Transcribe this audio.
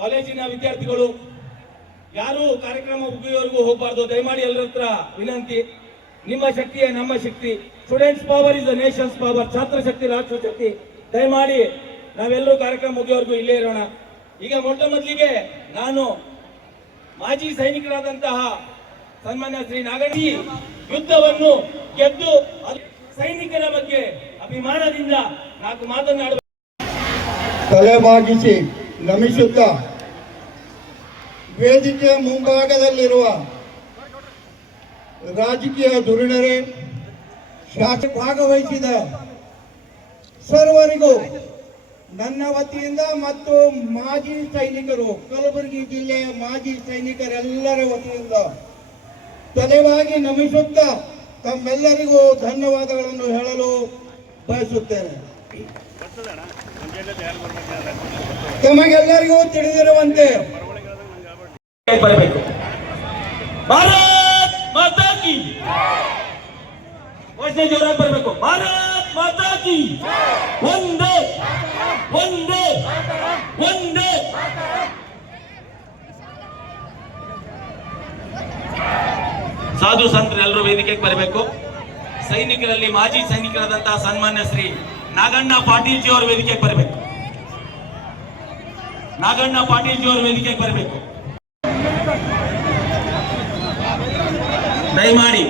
ಕಾಲೇಜಿನ ವಿದ್ಯಾರ್ಥಿಗಳು ಯಾರು ಕಾರ್ಯಕ್ರಮ ಮುಗಿಯುವವರೆಗೂ ಹೋಗಬಾರ್ದು. ದಯಮಾಡಿ ಎಲ್ಲರ ಹತ್ರ ವಿನಂತಿ. ನಿಮ್ಮ ಶಕ್ತಿಯೇ ನಮ್ಮ ಶಕ್ತಿ. Students power is the nation's power. ಛಾತ್ರ ಶಕ್ತಿ ರಾಷ್ಟ್ರ ಶಕ್ತಿ. ದಯಮಾಡಿ ನಾವೆಲ್ಲರೂ ಕಾರ್ಯಕ್ರಮ ಮುಗಿಯುವವರೆಗೂ ಇಲ್ಲೇ ಇರೋಣ. ಈಗ ಮೊಟ್ಟ ಮೊದಲಿಗೆ ನಾನು ಮಾಜಿ ಸೈನಿಕರಾದಂತಹ ಸನ್ಮಾನ್ಯ ಶ್ರೀ ನಾಗಣ್ಣ ಯುದ್ಧವನ್ನು ಗೆದ್ದು ಸೈನಿಕರ ಬಗ್ಗೆ ಅಭಿಮಾನದಿಂದ ನಾಲ್ಕು ಮಾತನಾಡುವ ತಲೆಬಾಗಿಸಿ ನಮಿಸುತ್ತಾ ವೇದಿಕೆಯ ಮುಂಭಾಗದಲ್ಲಿರುವ ರಾಜಕೀಯ ಧುರೀಣರೇ, ಶಾಸಕ ಭಾಗವಹಿಸಿದ ಸರ್ವರಿಗೂ ನನ್ನ ವತಿಯಿಂದ ಮತ್ತು ಮಾಜಿ ಸೈನಿಕರು, ಕಲಬುರಗಿ ಜಿಲ್ಲೆಯ ಮಾಜಿ ಸೈನಿಕರೆಲ್ಲರ ವತಿಯಿಂದ ತಲೆಬಾಗಿ ನಮಿಸುತ್ತಾ ತಮ್ಮೆಲ್ಲರಿಗೂ ಧನ್ಯವಾದಗಳನ್ನು ಹೇಳಲು ಬಯಸುತ್ತೇನೆ. ತಮಗೆಲ್ಲರಿಗೂ ತಿಳಿದಿರುವಂತೆ ಬರಬೇಕು. ಭಾರತ್ ಮಾತಾ ಕಿ ಘೋಷಣೆ ಜೋರಾಗಿ ಬರಬೇಕು. ಭಾರತ್ ಮಾತಾ ಕಿ ಒಂದೇ ಒಂದೇ ಒಂದೇ. ಸಾಧು ಸಂತರು ಎಲ್ಲರೂ ವೇದಿಕೆಗೆ ಬರಬೇಕು. ಸೈನಿಕರಲ್ಲಿ ಮಾಜಿ ಸೈನಿಕರಾದಂತಹ ಸನ್ಮಾನ್ಯ ಶ್ರೀ ನಾಗಣ್ಣ ಪಾಟೀಲ್ ಜಿ ಅವರು ವೇದಿಕೆಗೆ ಬರಬೇಕು. ನಾಗಣ್ಣ ಪಾಟೀಲ್ ಜಿ ಅವರು ವೇದಿಕೆಗೆ ಬರಬೇಕು. ದಯಮಾಡಿ